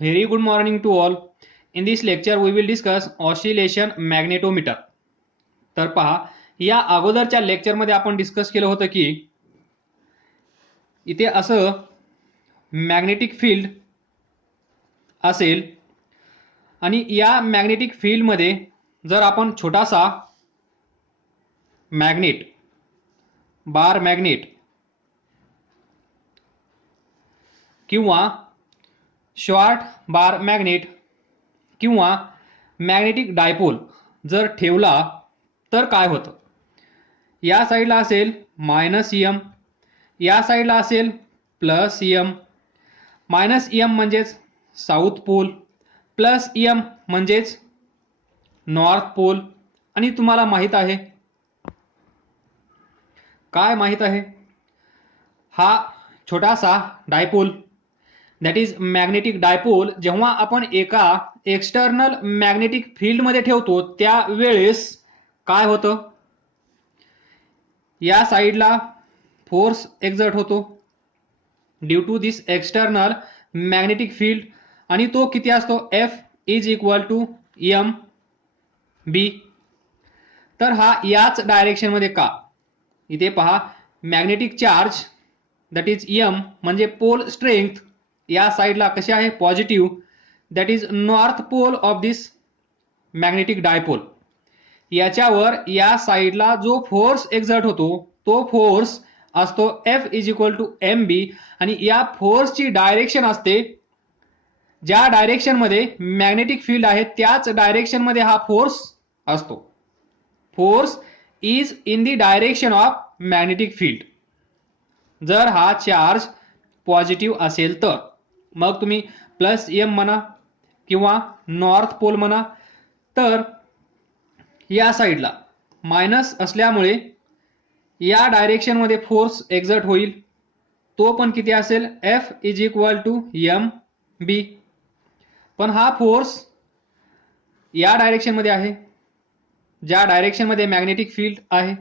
Very good morning to all. In this lecture we will discuss oscillation magnetometer. तर पहा, या अगोदरच्या लेक्चरमध्ये आपण डिस्कस केलं होतं की इथे असं मॅग्नेटिक फील्ड असेल आणि या मॅग्नेटिक फील्डमध्ये जर आपण छोटासा मॅग्नेट बार मॅग्नेट किंवा शॉर्ट बार मॅग्नेट किंवा मॅग्नेटिक डायपोल जर ठेवला तर काय होतं. या साईडला असेल -m, या साईडला असेल +m. -m म्हणजेच साऊथ पोल, +m म्हणजेच नॉर्थ पोल. आणि तुम्हाला माहित आहे काय माहित आहे, हा छोटासा dipole that is magnetic dipole जेव्हा आपण एका एक्सटर्नल मॅग्नेटिक फील्डमध्ये ठेवतो त्यावेळेस काय होतं, या साईडला फोर्स एक्झर्ट होतो due to this external magnetic field आणि तो किती असतो, F is equal to mb. तर हा याच डायरेक्शनमध्ये का, इथे पहा magnetic charge that is m म्हणजे पोल स्ट्रेंथ या साईडला कशी आहे, positive, that is north pole of this magnetic dipole. याच्यावर या साईडला जो फोर्स एक्झर्ट होतो तो फोर्स असतो F is equal to mb आणि या फोर्सची डायरेक्शन असते, ज्या डायरेक्शन मध्ये मॅग्नेटिक फील्ड आहे त्याच डायरेक्शन मध्ये हा फोर्स असतो. Force is in the direction of magnetic field. जर हा चार्ज पॉझिटिव्ह असेल तर मग तुम्ही +m म्हणा किंवा नॉर्थ पोल म्हणा. तर या साईडला मायनस असल्यामुळे या डायरेक्शन मध्ये फोर्स एक्झर्ट होईल, तो पण किती असेल, F is equal to mb. पण हा फोर्स या डायरेक्शन मध्ये आहे, ज्या डायरेक्शन मध्ये मॅग्नेटिक फील्ड आहे,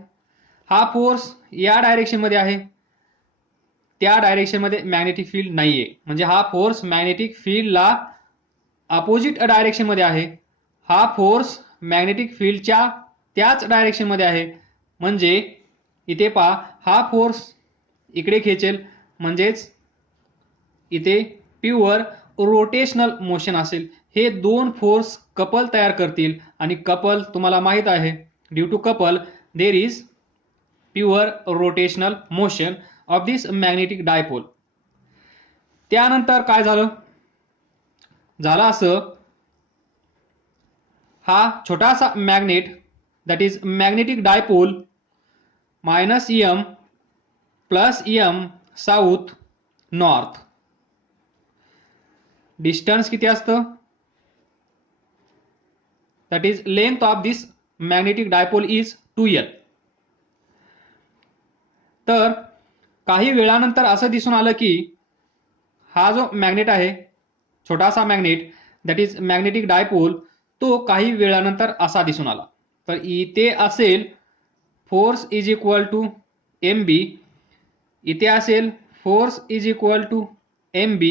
हा फोर्स या डायरेक्शन मध्ये आहे, त्या डायरेक्शन मध्ये मॅग्नेटिक फील्ड नाहीये. म्हणजे हा फोर्स मॅग्नेटिक फील्डला अपोजिट डायरेक्शन मध्ये आहे, हा फोर्स मॅग्नेटिक फील्डच्या त्याच डायरेक्शन मध्ये आहे. म्हणजे इथे पहा, हा फोर्स इकडे खेचेल म्हणजेच इथे प्युअर रोटेशनल मोशन असेल. हे दोन फोर्स कपल तयार करतील आणि कपल तुम्हाला माहित आहे, due to couple there is pure rotational motion of this magnetic dipole. त्यानंतर काय झालं, झालं असं, हा छोटासा magnet that is magnetic dipole -m +m south north. Distance किती असतं, that is length of this magnetic dipole is 2l. तर काही वेळानंतर असं दिसून आलं की हा जो मॅग्नेट आहे, छोटासा magnet that is magnetic dipole, तो काही वेळानंतर असा दिसून आला. तर इथे असेल force is equal to mb, इथे असेल force is equal to mb.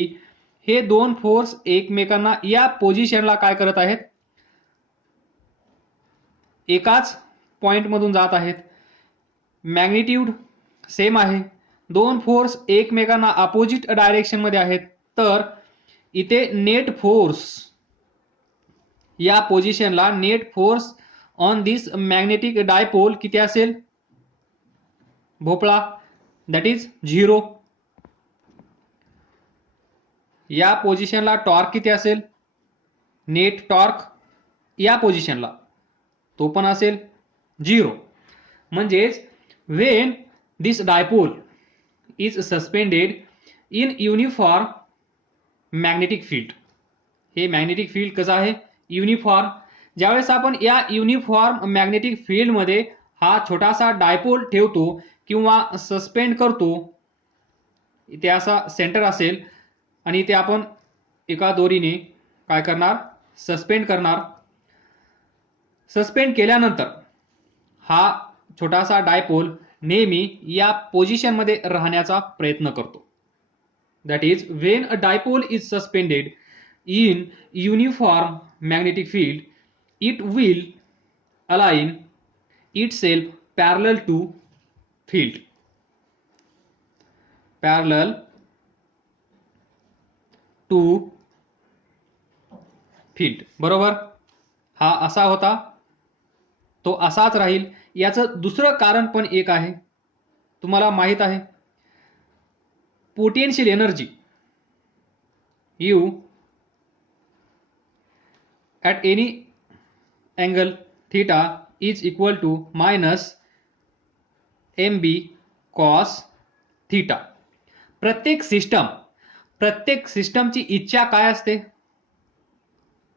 हे दोन फोर्स एकमेकांना या पोझिशनला काय करत आहेत, एकाच पॉइंट मधून जात आहेत, मॅग्निट्यूड सेम आहे, दोन फोर्स एकमेकांना अपोजिट डायरेक्शन मध्ये आहेत. तर इथे नेट फोर्स या पोझिशनला net force on this magnetic dipole किती असेल, भोपळा, दॅट इज 0. या पोझिशनला टॉर्क किती असेल, नेट टॉर्क या पोझिशनला तो पण असेल 0. म्हणजेच when this dipole is suspended in uniform magnetic field, हे मॅग्नेटिक फील्ड कसं आहे, युनिफॉर्म. ज्यावेळेस आपण या युनिफॉर्म मॅग्नेटिक फील्ड मध्ये हा छोटासा डायपोल ठेवतो किंवा सस्पेंड करतो, इथे असा सेंटर असेल आणि इथे आपण एका दोरीने काय करणार, सस्पेंड करणार. सस्पेंड केल्यानंतर हा छोटासा डायपोल नेहमी या पोझिशन मध्ये राहण्याचा प्रयत्न करतो. That is when a dipole is suspended in uniform magnetic field, it will align itself parallel to field. Parallel to field. बरोबर. हा असा होता, तो असाच राहील. याचं दुसरं कारण पण एक आहे, तुम्हाला माहित आहे. Potential energy you at any angle theta is equal to minus mb cos theta. प्रत्येक सिस्टमची इच्छा काय असते?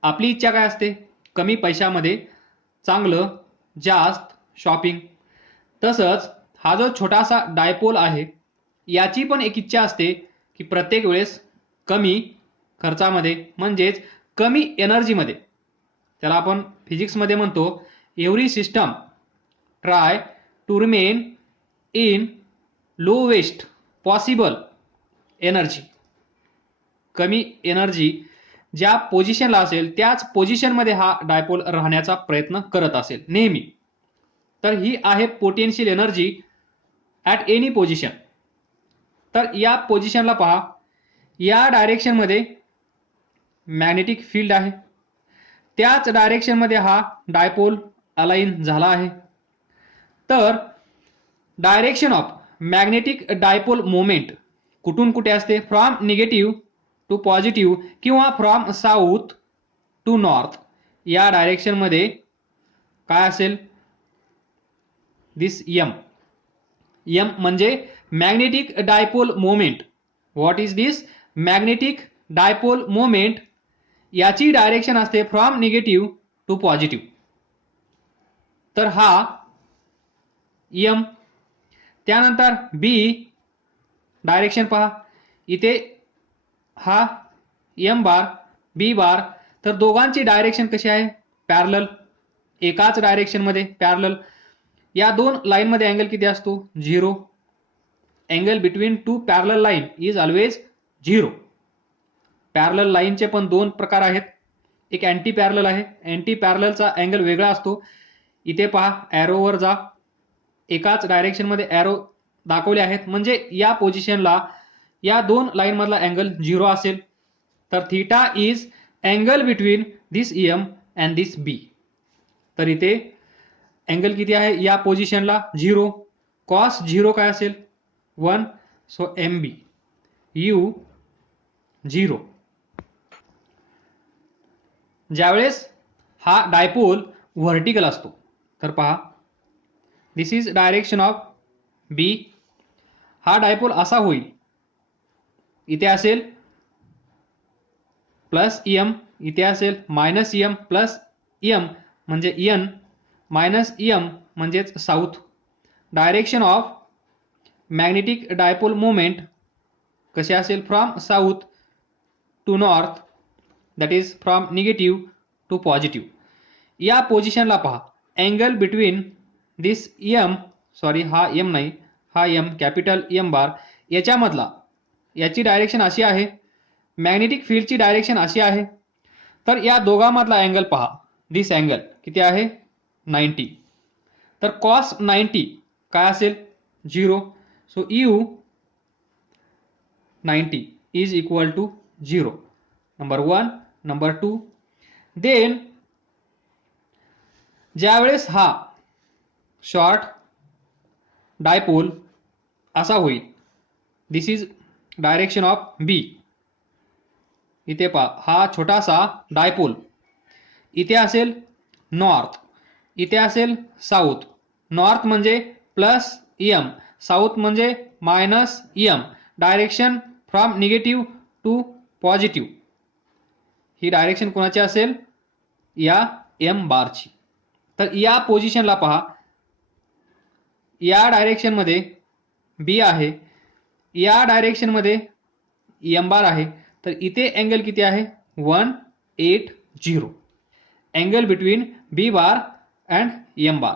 आपली इच्छा काय असते? कमी पैशामध्ये चांगलं जास्त शॉपिंग. तसंच हा जो छोटासा डायपोल आहे, याची पण एक इच्छा असते की प्रत्येक वेळेस कमी खर्चामध्ये म्हणजेच कमी एनर्जीमध्ये, त्याला आपण फिजिक्समध्ये म्हणतो every system try to remain in lowest possible energy. कमी एनर्जी ज्या पोझिशनला असेल त्याच पोझिशनमध्ये हा डायपोल राहण्याचा प्रयत्न करत असेल नेहमी. तर ही आहे potential energy at any position. तर या पोझिशनला पहा, या डायरेक्शनमध्ये मॅग्नेटिक फील्ड आहे, त्याच डायरेक्शनमध्ये हा डायपोल अलाइन झाला आहे. तर direction of magnetic dipole moment कुठून कुठे असते? फ्रॉम निगेटिव्ह टू पॉझिटिव्ह किंवा फ्रॉम साऊथ टू नॉर्थ. या डायरेक्शनमध्ये काय असेल? दिस एम. एम म्हणजे magnetic dipole moment. What is this? Magnetic dipole moment. याची डायरेक्शन असते फ्रॉम निगेटिव्ह टू पॉझिटिव्ह. तर हा एम. त्यानंतर बी डायरेक्शन पहा, इथे हा एम बार बी बार. तर दोघांची डायरेक्शन कशी आहे? पॅरलल, एकाच डायरेक्शनमध्ये पॅरलल. या दोन लाईनमध्ये अँगल किती असतो? 0. Angle between two parallel line is always 0. Parallel लाईनचे पण दोन प्रकार आहेत, एक अँटी पॅरलल आहे. अँटी पॅरललचा अँगल वेगळा असतो. इथे पहा, ॲरोवर जा, एकाच डायरेक्शनमध्ये ॲरो दाखवले आहेत, म्हणजे या पोझिशनला या दोन लाईन मधला अँगल 0 असेल. तर theta is angle between this M and this B. तर इथे अँगल किती आहे या पोझिशनला? 0. कॉस 0 काय असेल? 1. So M B U 0. ज्यावेळेस हा डायपोल व्हर्टिकल असतो, तर पहा, this is direction of B. हा डायपोल असा होईल, इथे असेल प्लस एम, इथे असेल मायनस एम प्लस एम म्हणजे एन, मायनस एम म्हणजेच south. Direction of magnetic dipole moment कसे असेल? From south to north, that is from negative to positive. या पोझिशनला पहा, angle between this M, sorry हा एम नाही, हा एम कॅपिटल एम बार, याच्यामधला याची डायरेक्शन अशी आहे, मॅग्नेटिक फील्डची डायरेक्शन अशी आहे. तर या दोघांमधला अँगल पहा, दिस अँगल किती आहे? 90. तर कॉस 90 काय असेल? 0. So U 90 is equal to 0. Number 1. Number 2. Then ज्यावेळेस हा शॉर्ट डायपोल असा होईल, this is direction of B. इथे पहा, हा छोटासा डायपोल इथे असेल नॉर्थ, इथे असेल साऊथ. नॉर्थ म्हणजे प्लस एम, साऊथ म्हणजे minus M. Direction from negative to positive. ही डायरेक्शन कोणाची असेल? या एम बारची. तर या पोझिशनला पहा, या डायरेक्शनमध्ये बी आहे, या डायरेक्शनमध्ये एम बार आहे. तर इथे अँगल किती आहे? 180. Angle between B bar and M bar.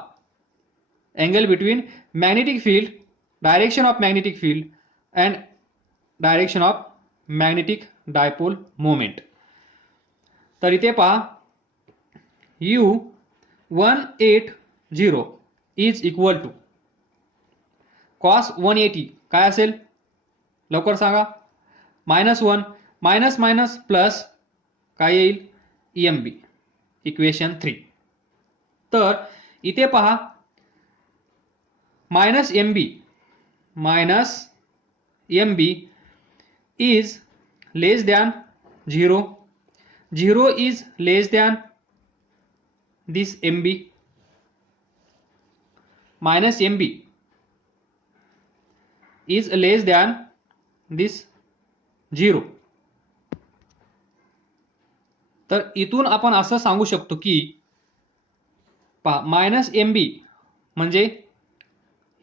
Angle between magnetic field, direction of magnetic field and direction of magnetic dipole moment. तर इथे पहा U180 is equal to cos 180 काय असेल लवकर सांगा. -1 मायनस मायनस प्लस काय येईल EMB इक्वेशन 3. तर इथे पहा -MB is less than 0. 0 is less than this MB. -MB is less than this 0. तर इथून आपण असं सांगू शकतो की पहा -MB म्हणजे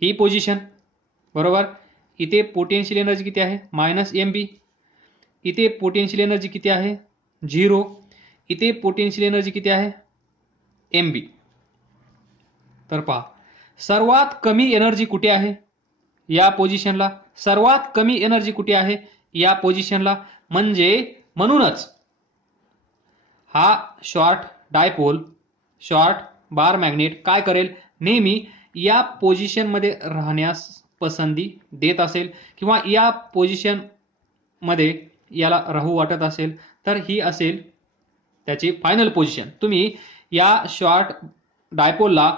ही पोझिशन बरोबर. इथे पोटेन्शियल एनर्जी किती आहे -MB. इथे पोटेन्शियल एनर्जी किती आहे 0. इथे पोटेन्शियल एनर्जी किती आहे MB. तर पहा सर्वात कमी एनर्जी कुठे आहे या पोझिशनला. सर्वात कमी एनर्जी कुठे आहे या पोझिशनला. म्हणूनच हा शॉर्ट डायपोल शॉर्ट बार मॅग्नेट काय करेल नेहमी या पोझिशन मध्ये राहण्यास पसंती देत असेल किंवा या पोझिशन मध्ये याला राहू वाटत असेल तर ही असेल त्याची फायनल पोझिशन. तुम्ही या शॉर्ट डायपोलला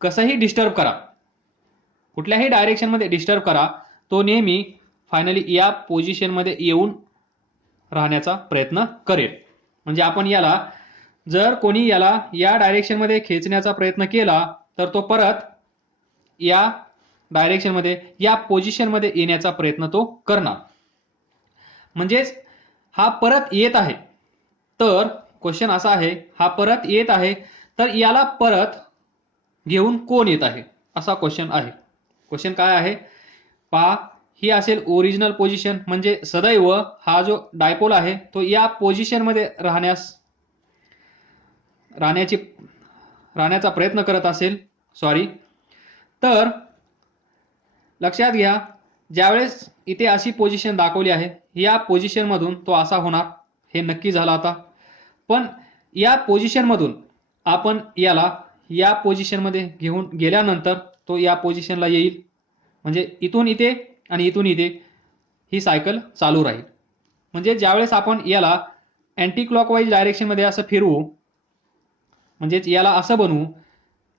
कसंही डिस्टर्ब करा कुठल्याही डायरेक्शन मध्ये डिस्टर्ब करा तो नेहमी फायनली या पोझिशन मध्ये येऊन राहण्याचा प्रयत्न करेल. म्हणजे आपण याला जर कोणी याला या डायरेक्शन मध्ये खेचण्याचा प्रयत्न केला तर तो परत या डायरेक्शन मध्ये या पोझिशन मध्ये येण्याचा प्रयत्न तो करणार. म्हणजेच हा परत येत आहे. तर क्वेश्चन असा आहे हा परत येत आहे तर याला परत घेऊन कोण येत आहे असा क्वेश्चन आहे. क्वेश्चन काय आहे पहा ही असेल ओरिजिनल पोझिशन म्हणजे सदैव हा जो डायपोल आहे तो या पोझिशन मध्ये राहण्याचा प्रयत्न करत असेल तर लक्षात घ्या ज्यावेळेस इथे अशी पोझिशन दाखवली आहे या पोझिशन मधून तो असा होणार हे नक्की झालं आता. पण या पोझिशन मधून आपण याला या पोझिशन मध्ये घेऊन गेल्यानंतर तो या पोझिशनला येईल. म्हणजे इथून इथे आणि इथून इथे ही सायकल चालू राहील. म्हणजे ज्यावेळेस आपण याला अँटी क्लॉकवाईज डायरेक्शन मध्ये असं फिरवू म्हणजेच याला असं बनवू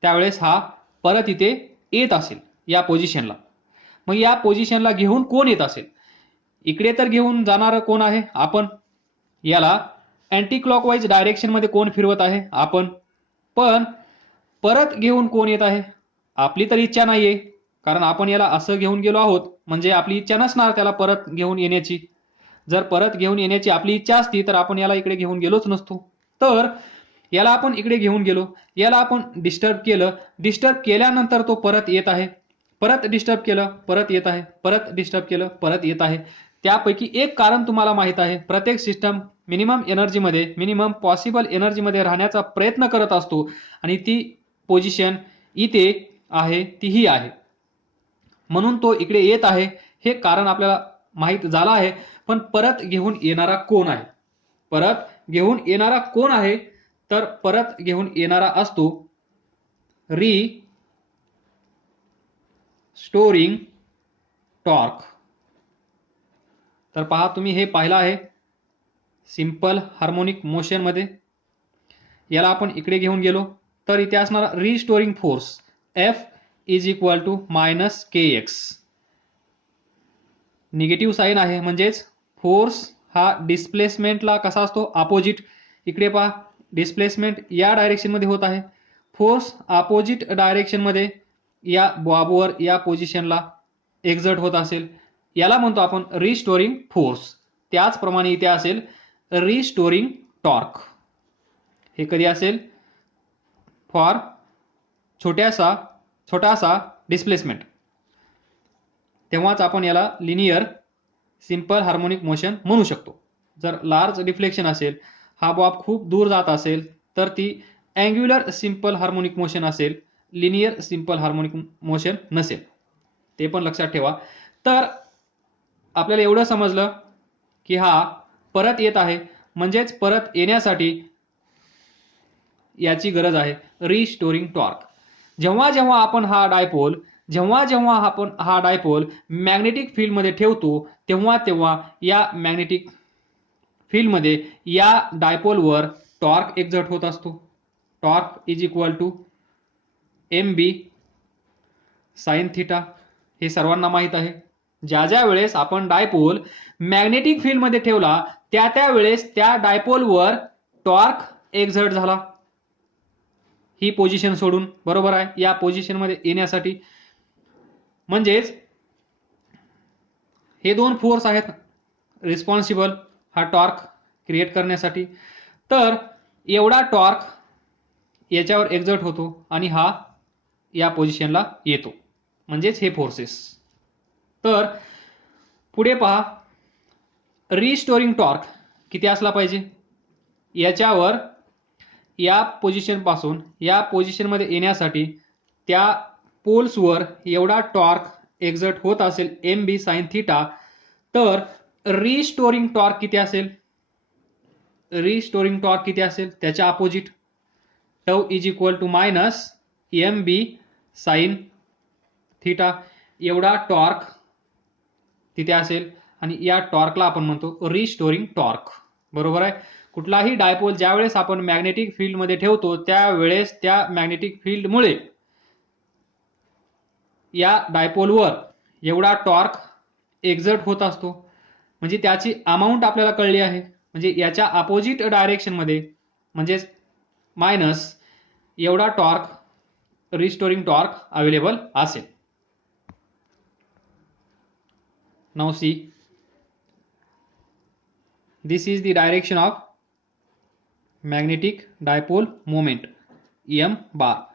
त्यावेळेस हा परत इथे येत असेल या पोझिशनला. मग या पोझिशनला घेऊन कोण येत असेल इकडे तर घेऊन जाणार कोण आहे आपण. याला अँटी क्लॉकवाईज डायरेक्शन मध्ये कोण फिरवत आहे आपण. पण परत घेऊन कोण येत आहे आपली तर इच्छा नाहीये कारण आपण याला असं घेऊन गेलो आहोत म्हणजे आपली इच्छा नसणार त्याला परत घेऊन येण्याची. जर परत घेऊन येण्याची आपली इच्छा असती तर आपण याला इकडे घेऊन गेलोच नसतो. तर याला आपण इकडे घेऊन गेलो याला आपण डिस्टर्ब केलं. डिस्टर्ब केल्यानंतर तो परत येत आहे. परत डिस्टर्ब केलं परत येत आहे. परत डिस्टर्ब केलं परत येत आहे. त्यापैकी एक कारण तुम्हाला माहित आहे प्रत्येक सिस्टम मिनिमम एनर्जी मध्ये मिनिमम पॉसिबल एनर्जी मध्ये राहण्याचा प्रयत्न करत असतो आणि ती पोझिशन इथे आहे तीही आहे. म्हणून तो इकडे येत आहे हे कारण आपल्याला माहित झालं आहे. पण परत घेऊन येणारा कोण आहे परत घेऊन येणारा कोण आहे तर परत घेऊन येणारा असतो स्टोरिंग टॉर्क. तर पहा तुम्ही हे पाहिलं आहे सिंपल हार्मोनिक मोशन मध्ये. याला आपण इकडे घेऊन गेलो तर इथे असणारा restoring force F is equal to -kx. Negative sign आहे म्हणजेच फोर्स हा डिस्प्लेसमेंटला कसा असतो अपोजिट. इकडे पहा डिस्प्लेसमेंट या डायरेक्शन मध्ये होत आहे. फोर्स अपोजिट डायरेक्शन मध्ये या बॉबवर या पोझिशनला एक्झर्ट होत असेल याला म्हणतो आपण रिस्टोरिंग फोर्स. त्याचप्रमाणे इथे असेल रिस्टोरिंग टॉर्क. हे कधी असेल फॉर छोटासा डिस्प्लेसमेंट तेव्हाच आपण याला लिनियर सिंपल हार्मोनिक मोशन म्हणू शकतो. जर लार्ज डिफ्लेक्शन असेल हा बॉब खूप दूर जात असेल तर ती अँग्युलर सिंपल हार्मोनिक मोशन असेल लिनियर सिंपल हार्मोनिक मोशन नसेल. ते पण लक्षात ठेवा. तर आपल्याला एवढं समजलं की हा परत येत आहे म्हणजेच परत येण्यासाठी याची गरज आहे, रिस्टोरिंग टॉर्क. जेव्हा जेव्हा आपण हा डायपोल मॅग्नेटिक फील्डमध्ये ठेवतो तेव्हा तेव्हा या मॅग्नेटिक फील्डमध्ये या डायपोलवर टॉर्क एक्झर्ट होत असतो. Torque is equal to M B sine theta. हे सर्वांना माहीत आहे. ज्या ज्या वेळेस आपण डायपोल मॅग्नेटिक फील्डमध्ये ठेवला त्या वेळेस त्या डायपोलवर टॉर्क एक्झर्ट झाला, ही पोझिशन सोडून. बरोबर आहे. या पोझिशनमध्ये येण्यासाठी म्हणजेच हे दोन फोर्स आहेत रिस्पॉन्सिबल हा टॉर्क क्रिएट करण्यासाठी. तर एवढा टॉर्क याच्यावर एक्झर्ट होतो आणि हा या पोझिशनला येतो, म्हणजेच हे फोर्सेस. तर पुढे पहा, रिस्टोरिंग टॉर्क किती असला पाहिजे. याच्यावर या पोझिशनपासून या पोझिशनमध्ये येण्यासाठी त्या पोल्सवर एवढा टॉर्क एक्झर्ट होत असेल एम बी साइन थिटा, तर रिस्टोरिंग टॉर्क किती असेल. रिस्टोरिंग टॉर्क किती असेल त्याच्या opposite, tau is equal to minus M B sine theta. एवढा टॉर्क तिथे असेल आणि या टॉर्कला आपण म्हणतो रिस्टोरिंग टॉर्क. बरोबर आहे. कुठलाही डायपोल ज्यावेळेस आपण मॅग्नेटिक फील्डमध्ये ठेवतो त्यावेळेस त्या मॅग्नेटिक फील्डमुळे या डायपोलवर एवढा टॉर्क एक्झर्ट होत असतो. म्हणजे त्याची अमाऊंट आपल्याला कळली आहे. म्हणजे याच्या अपोजिट डायरेक्शनमध्ये म्हणजेच मायनस एवढा टॉर्क रिस्टोरिंग टॉर्क अवेलेबल असेल. Now see, this is the direction of magnetic dipole moment m bar.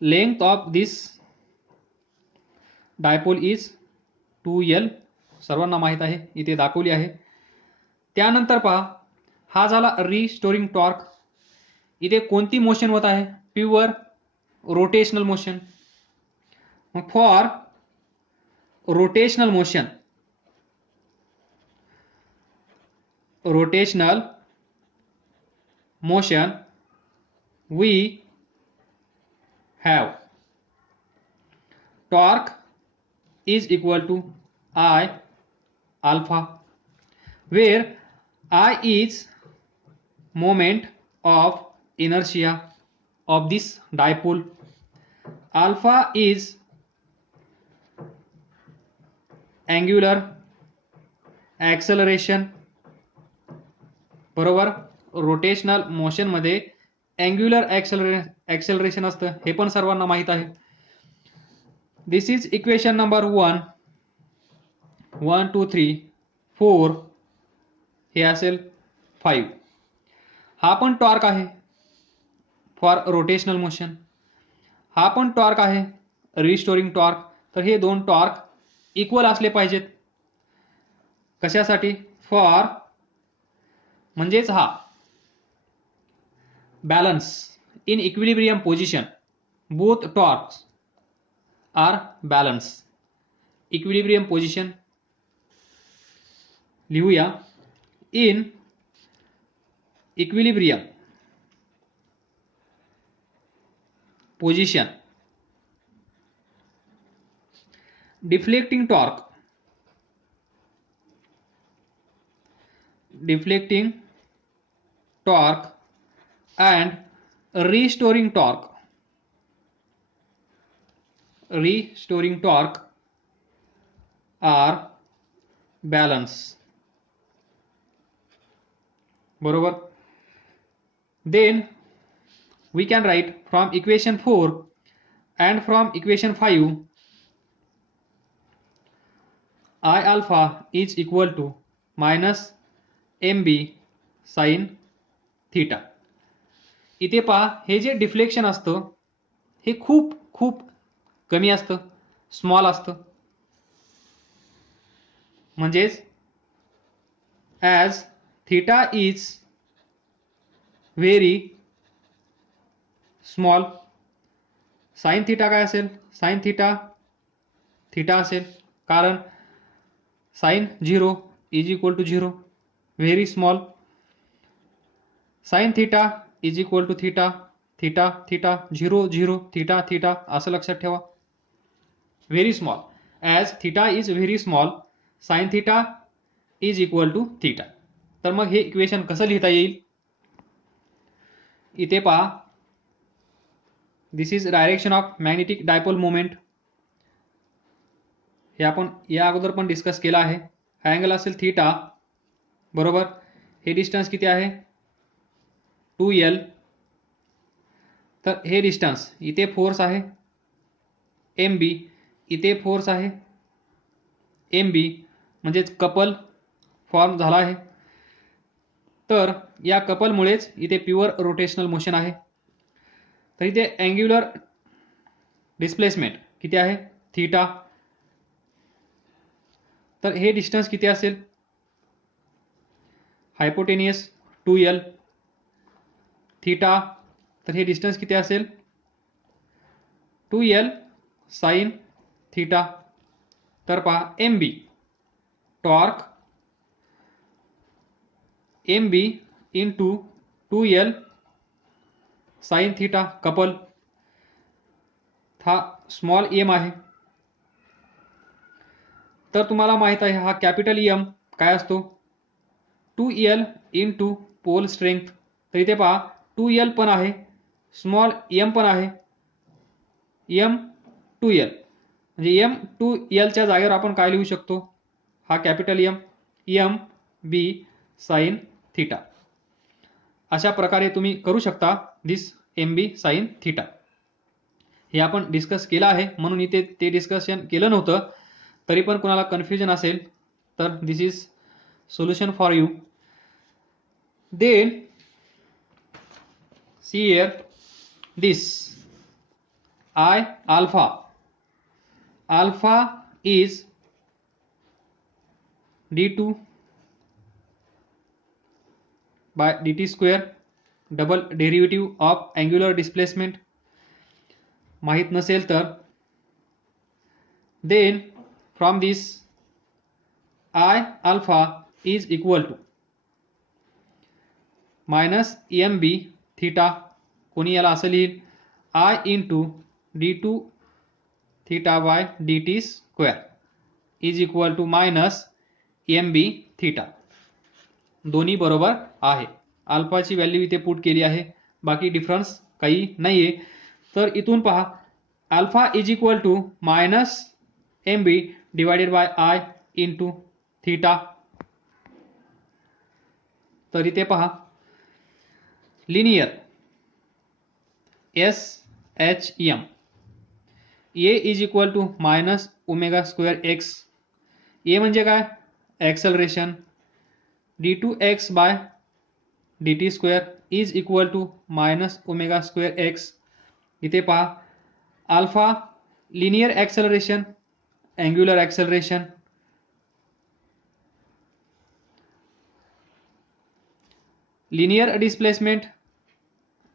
Length of this dipole is 2l. सर्वांना माहित आहे, इथे दाखवली आहे. त्यानंतर पहा, हा झाला रिस्टोरिंग टॉर्क. इथे कोणती मोशन होत आहे, प्युअर रोटेशनल मोशन. मग for rotational motion we have torque is equal to I alpha, where I is moment of inertia of this dipole, alpha is angular acceleration. बरोबर. रोटेशनल मोशन मध्ये angular acceleration असतं, हे पण सर्वांना माहित आहे. दिस is equation number 1, 1 2 3 4, हे असेल 5. हा पण टॉर्क आहे फॉर रोटेशनल मोशन, हा पण टॉर्क आहे रिस्टोरिंग टॉर्क. तर हे दोन टॉर्क इक्वल असले पाहिजेत. कशासाठी, फॉर म्हणजेच हा balance in equilibrium position, both torques are balance. Equilibrium position लिहूया, in equilibrium position deflecting torque and restoring torque are balance. बरोबर. Then we can write from equation 4 and from equation 5, I alpha is equal to minus mb sin theta. इथे पहा, हे जे deflection असतं हे खूप खूप कमी असतं, स्मॉल असतं. म्हणजेच as theta is very small, sine theta काय असेल, साइन थीटा असेल, कारण sine 0 is equal to 0, very small. Sine theta is equal to theta, theta theta 0 0 theta theta असं लक्षात ठेवा. Very small, as theta is very small sine theta is equal to theta. तर मग हे equation कसं लिहिता येईल? इथे पहा, this is direction of magnetic dipole moment. हे आपण या अगोदर पण डिस्कस केला आहे. हा अँगल असेल थीटा, बरोबर. हे डिस्टन्स किती आहे? 2L. तर हे डिस्टन्स, इथे फोर्स आहे MB, इथे फोर्स आहे MB, म्हणजेच कपल फॉर्म झाला आहे. तर या कपलमुळेच इथे प्युअर रोटेशनल मोशन आहे. तर इथे अँग्युलर डिस्प्लेसमेंट किती आहे? थीटा. तर हे डिस्टन्स किती असेल? Hypotenuse 2L. थीटा, तर हे डिस्टन्स किती असेल? 2L sine theta. तर पहा, MB torque MB into 2L sine theta couple. हा स्मॉल m आहे. तर तुम्हाला माहित आहे हा कॅपिटल M काय असतो? 2L into pole strength. तर इथे पहा 2L पण आहे, स्मॉल m पण आहे, m 2L, म्हणजे m 2L च्या जागेवर आपण काय लिहू शकतो? हा capital M B sine theta. अशा प्रकारे तुम्ही करू शकता दिस MB साइन थीटा. हे आपण डिस्कस केलं आहे, म्हणून इथे ते डिस्कशन केलं नव्हतं. तरी पण कोणाला कन्फ्युजन असेल तर this is solution for you. Then see here this I alpha is d2 by dt square, double derivative of angular displacement. माहित नसेल तर then from this I alpha is equal to minus MB theta. कोणी याला असं लिहिल I into d2 theta by dt square is equal to minus MB theta. दोन्ही बरोबर आहे. अल्फाची व्हॅल्यू इथे पुट केली आहे, बाकी डिफरन्स काही नाहीये. तर इथून पहा, alpha is equal to minus MB divided by I into theta. तर इथे पहा, linear SHM A is equal to minus omega square x. A म्हणजे काय? Acceleration. d2x by dt square is equal to minus omega square x. इथे पहा, alpha linear acceleration, angular acceleration, linear displacement,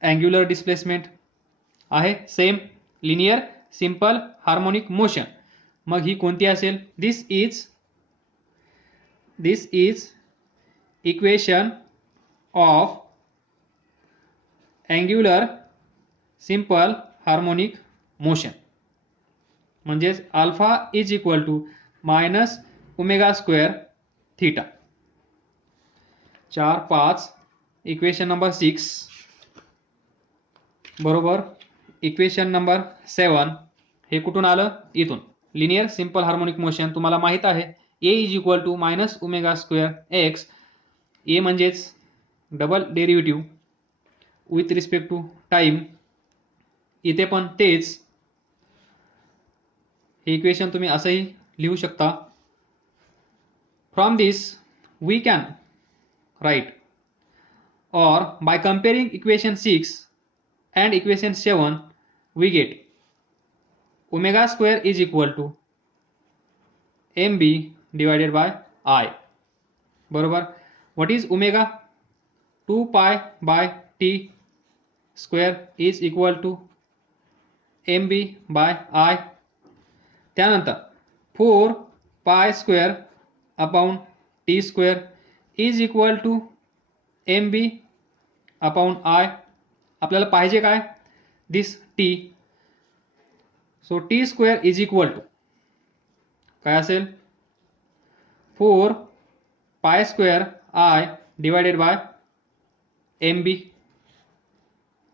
angular displacement आहे same. Linear simple harmonic motion. मग ही कोणती असेल? This is equation of angular simple harmonic motion. म्हणजेच alpha is equal to minus omega square theta. 4 5 equation number 6 बरोबर. Equation number 7 हे कुठून आलं? इथून. लिनियर सिंपल हार्मोनिक मोशन तुम्हाला माहित आहे A is equal to minus omega square x. A म्हणजेच double derivative with respect to time. इथे पण तेच. हे इक्वेशन तुम्ही असंही लिहू शकता. From this we can write, or by comparing equation 6 and equation 7 we get omega square is equal to MB divided by I. बरोबर. what is omega? 2 pi by t square is equal to MB by I. त्यानंतर 4 pi square upon t square is equal to MB upon I. आपल्याला पाहिजे काय, this T. So T square is equal to काय असेल, 4 pi square I divided by M B.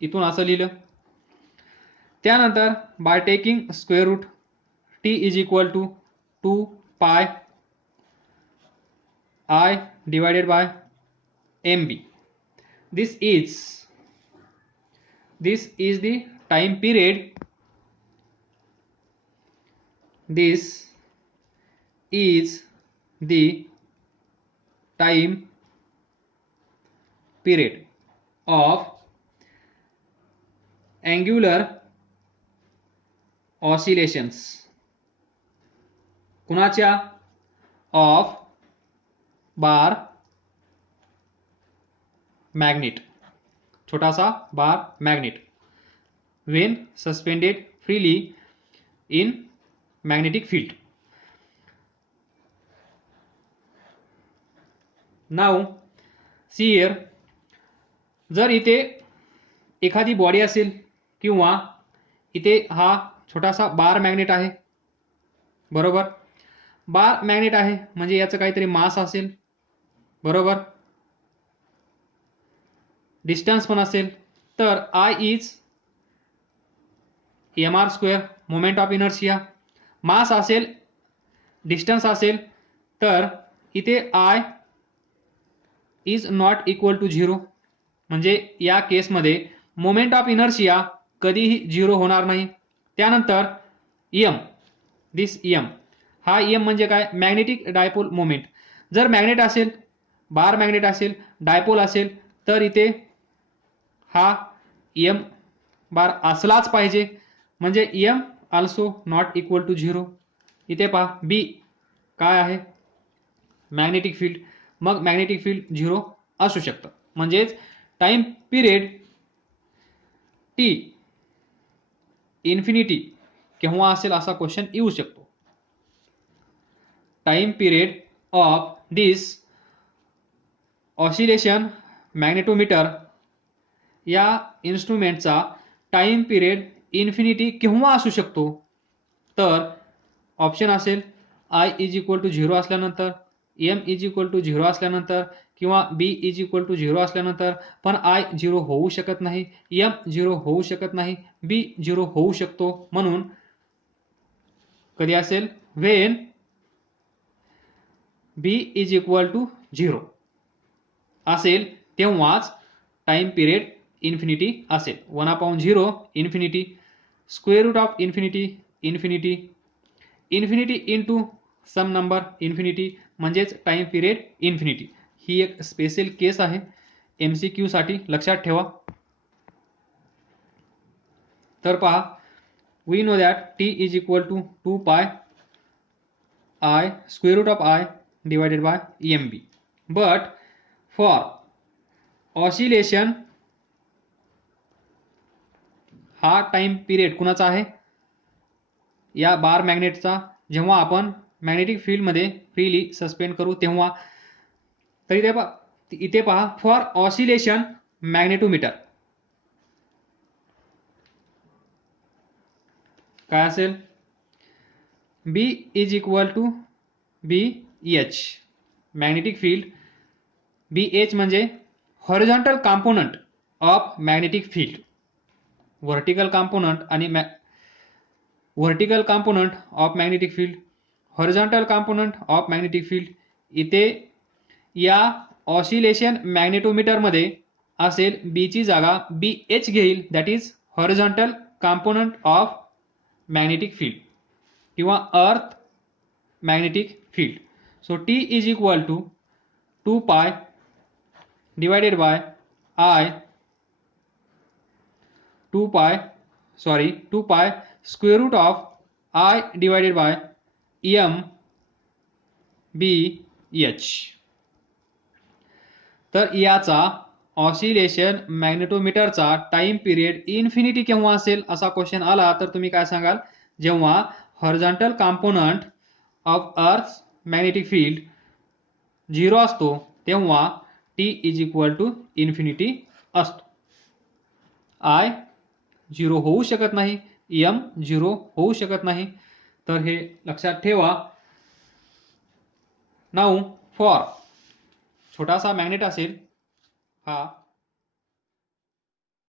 इथून असं लिहिलं. त्यानंतर by taking square root T is equal to 2 pi I divided by M B. This is the time period. This is the time period of angular oscillations. कुणाच्या, of bar magnet, छोटासा बार magnet, when suspended freely in magnetic field. Now see here, जर इथे एखादी body असेल किंवा इथे हा छोटासा बार मॅग्नेट आहे, बरोबर. बार मॅग्नेट आहे म्हणजे याचं काहीतरी मास असेल, बरोबर, डिस्टन्स पण असेल. तर I is M R square, moment of inertia. Mass असेल, डिस्टन्स असेल, तर इथे I is not equal to 0. म्हणजे या केसमध्ये मोमेंट ऑफ इनर्शिया कधीही 0 होणार नाही. त्यानंतर एम, दिस एम, हा एम म्हणजे काय, मॅग्नेटिक डायपोल मोमेंट. जर मॅग्नेट असेल, बार मॅग्नेट असेल, डायपोल असेल, तर इथे हा एम बार असलाच पाहिजे. म्हणजे M also not equal to 0. इथे पहा बी काय आहे, मॅग्नेटिक फील्ड. मग मॅग्नेटिक फील्ड 0 असू शकतं. म्हणजेच टाइम पिरियड टी इन्फिनिटी केव्हा असेल असा क्वेश्चन येऊ शकतो. Time period of this oscillation magnetometer या इन्स्ट्रुमेंटचा टाइम पिरियड इन्फिनिटी केव्हा असू शकतो. तर ऑप्शन असेल आय इज इक्वल टू 0 असल्यानंतर, एम इज इक्वल टू 0 असल्यानंतर, किंवा बी इज इक्वल टू 0 असल्यानंतर. पण आय 0 होऊ शकत नाही, एम 0 होऊ शकत नाही, बी 0 होऊ शकतो. म्हणून कधी असेल, when B is equal to 0 असेल तेव्हाच टाइम पिरियड इन्फिनिटी असेल. 1/0 infinity, square root of infinity infinity, infinity into some number infinity, म्हणजेच टाइम पिरियड इन्फिनिटी. ही एक स्पेशल केस आहे, MCQ साठी लक्षात ठेवा. तर पहा, we know that T is equal to 2 pi I square root of I divided by M B. But for oscillation हा टाइम पिरियड कुणाचा आहे, या बार मॅग्नेटचा. जेव्हा आपण मॅग्नेटिक फील्डमध्ये फ्रीली सस्पेंड करू तेव्हा. तर इथे पहा फॉर ऑसिलेशन मॅग्नेटोमीटर काय असेल, B is equal to B H. Magnetic field B H म्हणजे horizontal component of magnetic field. Vertical component आणि vertical component of magnetic field, horizontal component of magnetic field. इथे या ऑसिलेशन मॅग्नेटोमीटरमध्ये असेल B ची जागा बी एच घेईल, that is horizontal component of magnetic field किंवा earth magnetic field. So T is equal to 2 pi divided by I 2 pi square root of I divided by M B H. तर याचा oscillation मॅग्नेटोमीटरचा time period infinity केव्हा असेल असा question आला तर तुम्ही काय सांगाल, जेव्हा horizontal component of earth magnetic field 0 असतो तेव्हा T is equal to infinity असतो. आय 0 होऊ शकत नाही, एम 0 होऊ शकत नाही. तर हे लक्षात ठेवा. नाऊ फॉर छोटासा मॅग्नेट असेल, हा